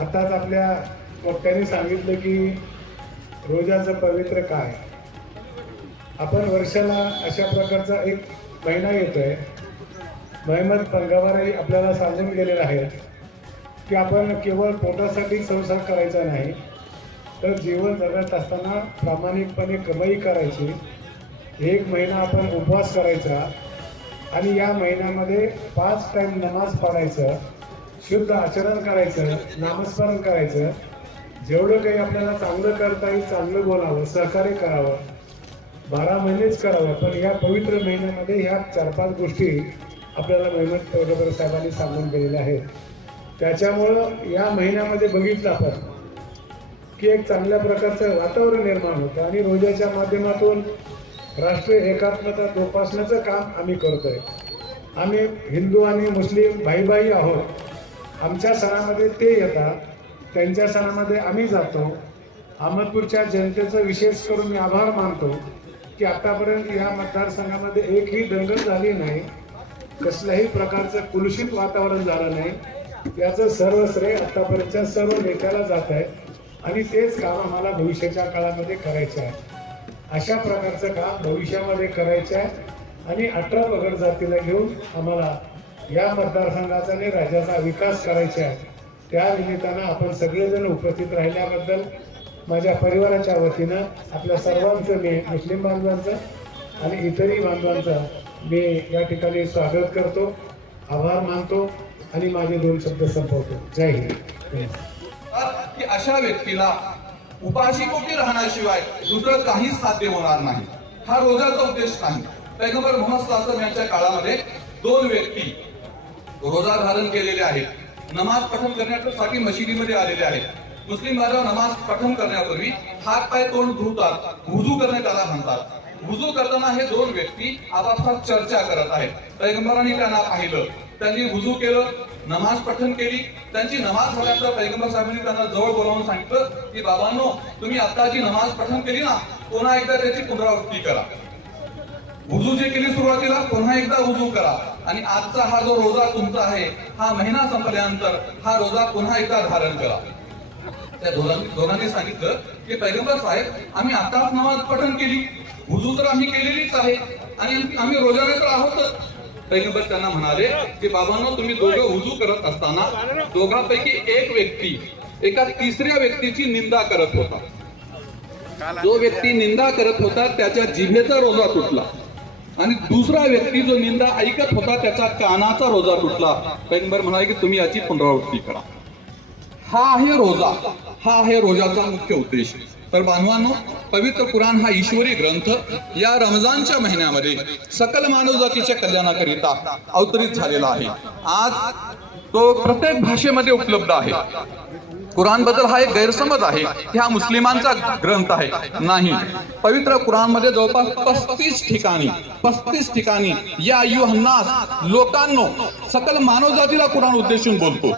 आताच आपल्या वक्त्याने सांगितलं की रोजाचं पवित्र काय? आपण वर्षाला अशा प्रकारचा एक महिना येतोय. महमद पंगावारही आपल्याला सांगून गेलेला आहे की आपण केवळ पोटासाठी संसार करायचा नाही तर जीवन जगत असताना प्रामाणिकपणे कमाई करायची. एक महिना आपण उपवास करायचा आणि या महिन्यामध्ये पाच टाईम नमाज पाडायचं शुद्ध आचरण करायचं नामस्मरण करायचं जेवढं काही आपल्याला चांगलं करता येईल चांगलं बोलावं सहकार्य करावं बारा महिनेच करावं पण या पवित्र महिन्यामध्ये ह्या चार पाच गोष्टी आपल्याला मेहनत पैगंबर साहेबांनी सांगून दिलेल्या आहेत. त्याच्यामुळं या महिन्यामध्ये बघितलं आपण की एक चांगल्या प्रकारचं वातावरण निर्माण होतं आणि रोजाच्या माध्यमातून राष्ट्रीय एकात्मता जोपासण्याचं काम आम्ही करतोय. आम्ही हिंदू आणि मुस्लिम भाई भाई आहोत. आमच्या सणामध्ये ते येतात. त्यांच्या सणामध्ये आम्ही जातो. अहमदपूरच्या जनतेचं विशेष करून मी आभार मानतो की आतापर्यंत या मतदारसंघामध्ये एकही दंगल झाली नाही. कसल्याही प्रकारचं कुलुषित वातावरण झालं नाही. याचं सर्व श्रेय आतापर्यंतच्या सर्व नेत्याला जात आहे. आणि तेच काम आम्हाला भविष्याच्या काळामध्ये करायचं आहे. अशा प्रकारचं काम भविष्यामध्ये करायचं आहे. आणि अठरा पगड जातीला घेऊन आम्हाला या मतदारसंघाचा आणि राज्याचा विकास करायचा आहे त्या निमित्तानं आपण सगळेजण उपस्थित राहिल्याबद्दल माझ्या परिवाराच्या वतीनं आपल्या सर्वांचं मी मुस्लिम बांधवांचं आणि इतरही बांधवांचं मी या ठिकाणी स्वागत करतो आभार मानतो आणि माझे दोन शब्द संपवतो. जय हिंद. की अशा व्यक्तीला उपाशी कोटी राहण्याशिवाय दुसरं काहीच साध्य होणार नाही. हा रोजाचा उद्देश नाही. पैगंबर मोहम्मद यांच्या काळामध्ये दोन व्यक्ती रोजा धारण केलेले आहेत. नमाज पठण करण्यासाठी मशिदीमध्ये आलेले आहेत. मुस्लिम बांधव नमाज पठण करण्यापूर्वी हात पाय तोंड धुतात वुजू करणे त्याला म्हणतात. वुजू करताना हे दोन व्यक्ती आपापसात चर्चा करत आहेत. पैगंबरांनी त्यांना पाहिलं. त्यांनी वुजू केलं नमाज पठण केली. त्यांची नमाज झाल्यानंतर पैगंबर साहेबांनी त्यांना जवळ बोलावून सांगितलं की बाबांनो तुम्ही आता जी नमाज पठण केली ना पुन्हा एकदा त्याची पुनरावृत्ती करा. वुजू जी केली सुरुवातीला पुन्हा एकदा वुजू करा. आणि आजचा हा जो रोजा तुमचा आहे हा महिना संपल्यानंतर हा रोजा पुन्हा एकदा धारण करा. त्या दोघांनी सांगितलं की पैगंबर साहेब आम्ही आताच नमाज पठण केली. हुजू तर आम्ही केलेलीच आहे. आणि आम्ही- रोजाने तर आहोतच. पैगंबर त्यांना म्हणाले की बाबांनो तुम्ही दोघं हुजू करत असताना दोघांपैकी एक व्यक्ती एका तिसऱ्या व्यक्तीची निंदा करत होता. जो व्यक्ती निंदा करत होता त्याच्या जिभेचा रोजा तुटला. आणि दुसरा व्यक्ती जो निंदा ऐकत होता त्याचा कानाचा रोजा तुटला. पैगंबर म्हणाले की तुम्ही याची पुनरावृत्ती करा. हा आहे रोजा. हा आहे रोजाचा मुख्य उद्देश. तर बांधवांनो पवित्र कुराण हा ईश्वरी ग्रंथ. या रमजानच्या महिन्यामध्ये सकल मानवजातीच्या कल्याणाकरिता अवतरित झालेला आहे. आज तो प्रत्येक भाषेमध्ये उपलब्ध आहे. कुराणबद्दल हा एक गैरसमज आहे. की हा मुस्लिमांचा ग्रंथ आहे. नाही. पवित्र कुराणमध्ये जवळपास पस्तीस ठिकाणी पस्तीस ठिकाणी या युहन्नास लोकांनो सकल मानवजातीला कुराण उद्देशून बोलतो.